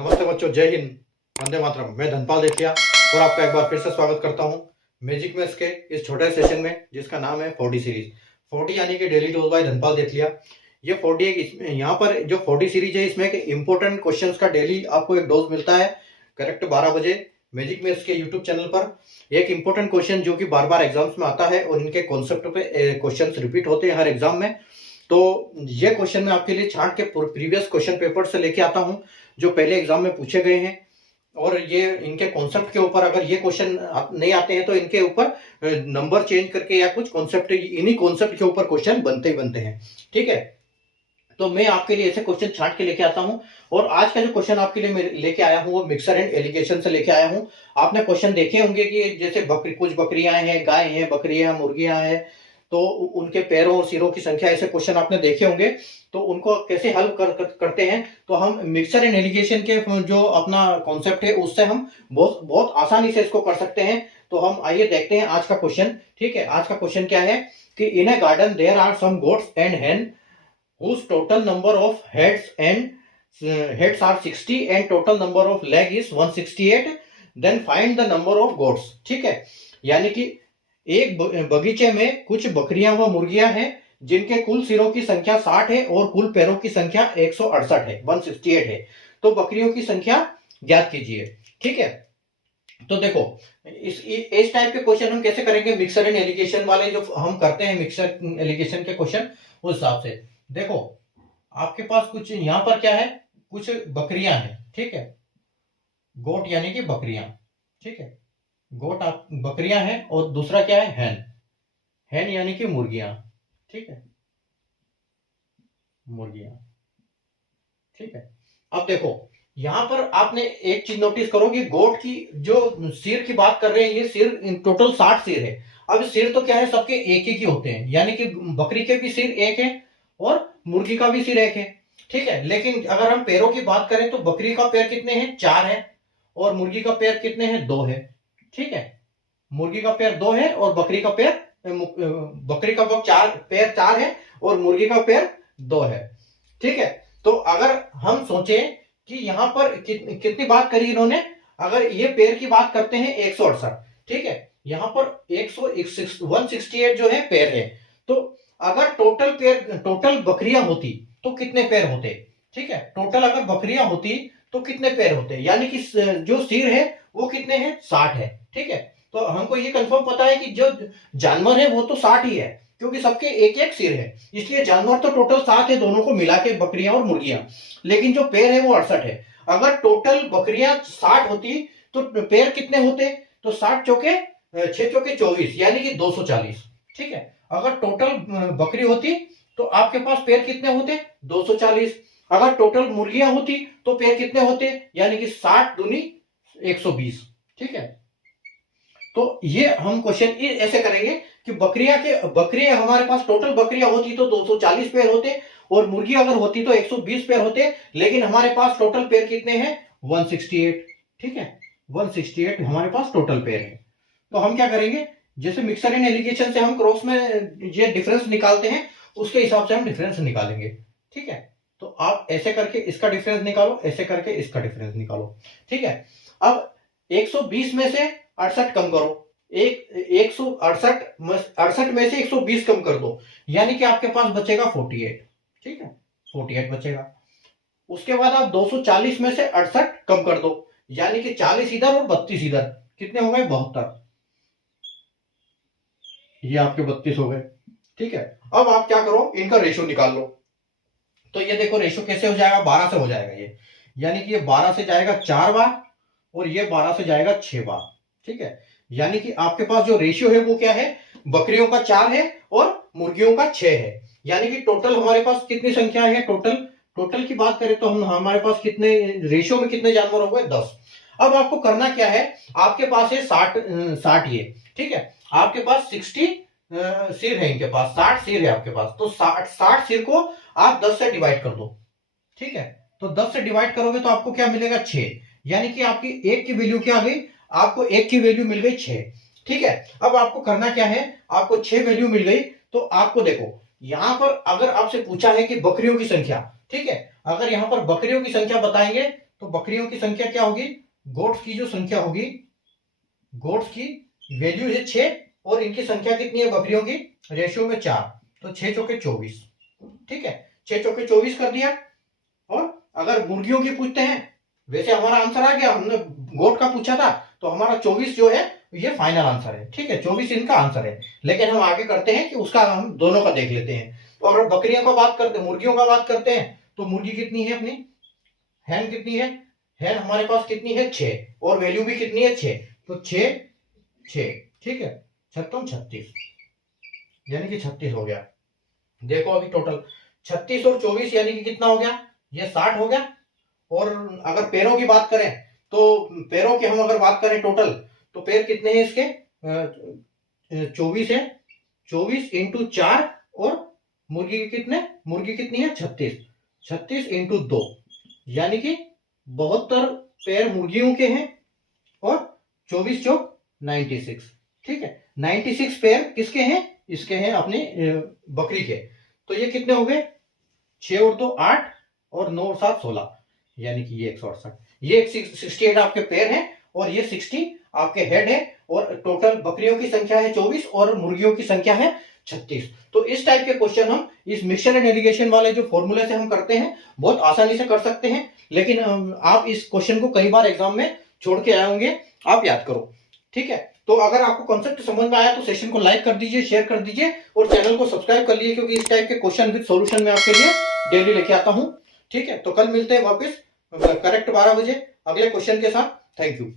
नमस्ते बच्चों, जय हिंद, वंदे मातरम। मैं धनपाल देखिया और आपका एक बार फिर से स्वागत करता हूं मैजिक मैथ्स के इस छोटे सेशन में जिसका नाम है 40 सीरीज। 40 यानी कि डेली डोज बाय धनपाल देखिया। ये 40 यहाँ पर जो 40 सीरीज है इसमें इंपॉर्टेंट क्वेश्चंस का डेली आपको एक डोज मिलता है करेक्ट 12 बजे मैजिक मैथ्स के यूट्यूब चैनल पर। एक इंपॉर्टेंट क्वेश्चन जो कि बार बार एग्जाम्स में आता है और इनके कॉन्सेप्ट पे क्वेश्चन रिपीट होते हैं हर एग्जाम में। तो ये क्वेश्चन मैं आपके लिए छांट के प्रीवियस क्वेश्चन पेपर से लेके आता हूं जो पहले एग्जाम में पूछे गए हैं, और ये इनके कॉन्सेप्ट के ऊपर अगर ये क्वेश्चन नहीं आते हैं तो इनके ऊपर नंबर चेंज करके या कुछ कॉन्सेप्ट इन्हीं कॉन्सेप्ट के ऊपर क्वेश्चन बनते ही बनते हैं। ठीक है, तो मैं आपके लिए ऐसे क्वेश्चन छांट के लेके आता हूं। और आज का जो क्वेश्चन आपके लिए मैं लेके आया हूं वो मिक्सर एंड एलिगेशन से लेके आया हूं। आपने क्वेश्चन देखे होंगे कि जैसे कुछ बकरियां हैं, गाय हैं, बकरियां, मुर्गियां हैं, तो उनके पैरों और सिरों की संख्या, ऐसे क्वेश्चन आपने देखे होंगे। तो उनको कैसे हल करते हैं, तो हम मिक्सर एंड एलिगेशन के जो अपना कॉन्सेप्ट है उससे हम बहुत बहुत आसानी से इसको कर सकते हैं। तो हम आइए देखते हैं आज का क्वेश्चन। ठीक है, आज का क्वेश्चन क्या है कि in a garden there are some goats and hen whose total number of heads are 60 and total number of leg is 168, then find the number of goats। ठीक है, यानी कि एक बगीचे में कुछ बकरियां व मुर्गियां हैं जिनके कुल सिरों की संख्या 60 है और कुल पैरों की संख्या 168 है, 168 है। तो बकरियों की संख्या ज्ञात कीजिए। ठीक है, तो देखो इस टाइप के क्वेश्चन हम कैसे करेंगे, मिक्सर एंड एलिगेशन वाले जो हम करते हैं मिक्सर एलिगेशन के क्वेश्चन, उस हिसाब से देखो आपके पास कुछ यहां पर क्या है, कुछ बकरियां हैं। ठीक है, गोट यानी कि बकरियां। ठीक है, गोट आप बकरियां हैं, और दूसरा क्या है, हैन। हैन यानी कि मुर्गियां। ठीक है, मुर्गियां। ठीक है, अब देखो यहां पर आपने एक चीज नोटिस करो कि गोट की जो सिर की बात कर रहे हैं, ये सिर इन टोटल 60 सिर है। अब सिर तो क्या है, सबके एक एक ही होते हैं, यानी कि बकरी के भी सिर एक है और मुर्गी का भी सिर एक है। ठीक है, लेकिन अगर हम पैरों की बात करें तो बकरी का पैर कितने हैं, 4 है, और मुर्गी का पैर कितने हैं, 2 है। ठीक है, मुर्गी का पैर 2 है और बकरी का पैर बकरी का पैर 4 है और मुर्गी का पैर 2 है। ठीक है, तो अगर हम सोचें कि यहां पर कितनी बात करी इन्होंने, अगर ये पैर की बात करते हैं 168। ठीक है, यहां पर 168 जो है पैर है। तो अगर टोटल बकरियां होती तो कितने पैर होते। ठीक है, टोटल अगर बकरियां होती तो कितने पैर होते, यानी कि जो सिर है वो कितने हैं, 60 है। ठीक है, तो हमको ये कंफर्म पता है कि जो जानवर है वो तो 60 ही है, क्योंकि सबके एक एक सिर है, इसलिए जानवर तो टोटल 7 है, दोनों को मिला के बकरियां और मुर्गियां। लेकिन जो पैर है वो 68 है। अगर टोटल बकरियां 60 होती तो पैर कितने होते, तो 60 चौके 6 चौके 24 यानी कि 240। ठीक है, अगर टोटल बकरी होती तो आपके पास पैर कितने होते, 240। अगर टोटल मुर्गियां होती तो पैर कितने होते, यानी कि 60 दूनी 120। ठीक है, तो ये हम क्वेश्चन ऐसे करेंगे कि बकरियां हमारे पास टोटल बकरियां होती तो 240 पैर होते, और मुर्गी अगर होती तो 120 पैर होते, लेकिन हमारे पास टोटल पैर कितने हैं, 168। ठीक है, 168 हमारे पास टोटल पैर है। तो हम क्या करेंगे, जैसे मिक्सर एंड एलिगेशन से हम क्रॉस में ये डिफरेंस निकालते हैं, उसके हिसाब से हम डिफरेंस निकालेंगे। ठीक है, तो आप ऐसे करके इसका डिफरेंस निकालो, ऐसे करके इसका डिफरेंस निकालो। ठीक है, अब 120 में से 68 कम करो, 168 में से 120 कम कर दो, यानी कि आपके पास बचेगा 48। ठीक है, 48 बचेगा। उसके बाद आप 240 में से 68 कम कर दो, यानी कि 40 इधर और 32 इधर, कितने हो गए, 72। ये आपके 32 हो गए। ठीक है, अब आप क्या करो, इनका रेशो निकाल लो। तो ये देखो रेशो कैसे हो जाएगा, 12 से हो जाएगा ये, यानी कि ये 12 से जाएगा 4 बार और ये 12 से जाएगा 6 बार। ठीक है, यानी कि आपके पास जो रेशियो है वो क्या है, बकरियों का 4 है और मुर्गियों का 6 है, यानी कि टोटल हमारे पास कितनी संख्या है, टोटल की बात करें तो हमारे पास कितने रेशियो में कितने जानवर हो गए, 10। अब आपको करना क्या है, आपके पास है 60 ये। ठीक है, आपके पास 60 सिर है, इनके पास 60 सिर है आपके पास, तो 60 सिर को आप 10 से डिवाइड कर दो। ठीक है, तो 10 से डिवाइड करोगे तो आपको क्या मिलेगा, 6, यानी कि आपकी एक की वैल्यू क्या आ गई, आपको एक की वैल्यू मिल गई 6। ठीक है, अब आपको करना क्या है, आपको 6 वैल्यू मिल गई, तो आपको देखो यहां पर अगर आपसे पूछा है कि बकरियों की संख्या, ठीक है, अगर यहां पर बकरियों की संख्या बताएंगे तो बकरियों की संख्या क्या होगी, गोट्स की जो संख्या होगी, गोट्स की वैल्यू है 6 और इनकी संख्या कितनी है बकरियों की, रेशियो में 4, तो 6 चौके 24। ठीक है, 6 चौके 24 कर दिया। और अगर मुर्गियों की पूछते हैं, वैसे हमारा आंसर आ गया, हमने गोट का पूछा था तो हमारा 24 जो है ये फाइनल आंसर है। ठीक है, 24 इनका आंसर है, लेकिन हम आगे करते हैं कि उसका हम दोनों का देख लेते हैं। तो अगर बकरियों का बात करते हैं, मुर्गियों का बात करते हैं, तो मुर्गी कितनी है अपनी, हैन कितनी है, हैन हमारे पास कितनी है 6 और वैल्यू भी कितनी है 6, तो 6 6, ठीक है, 6 36, यानी कि 36 हो गया। देखो अभी टोटल 36 और 24 यानी कि कितना हो गया, ये 60 हो गया। और अगर पैरों की बात करें तो पैरों की हम अगर बात करें टोटल, तो पैर कितने हैं इसके, 24 है, 24 इंटू 4 और मुर्गी के कितने, मुर्गी कितनी है 36, 36 इंटू 2 यानी कि 72 पैर मुर्गियों के हैं और 24 चौक 96। ठीक है, 96 पैर किसके हैं, इसके हैं अपने बकरी के। तो ये कितने हो गए, 6 और 2 8 और 9 और 7 16, यानी कि ये 168, ये 68 आपके पैर हैं और ये 60 आपके हेड है। और टोटल बकरियों की संख्या है 24 और मुर्गियों की संख्या है 36। तो इस टाइप के क्वेश्चन हम इस मिक्सचर एंड एलिगेशन वाले जो फॉर्मूले से हम करते हैं बहुत आसानी से कर सकते हैं। लेकिन आप इस क्वेश्चन को कई बार एग्जाम में छोड़ के आए होंगे, आप याद करो। ठीक है, तो अगर आपको कॉन्सेप्ट समझ में आया तो सेशन को लाइक कर दीजिए, शेयर कर दीजिए और चैनल को सब्सक्राइब कर लीजिए, क्योंकि इस टाइप के क्वेश्चन विद सॉल्यूशन में आपके लिए डेली लेके आता हूं। ठीक है, तो कल मिलते हैं वापस करेक्ट 12 बजे अगले क्वेश्चन के साथ। Thank you.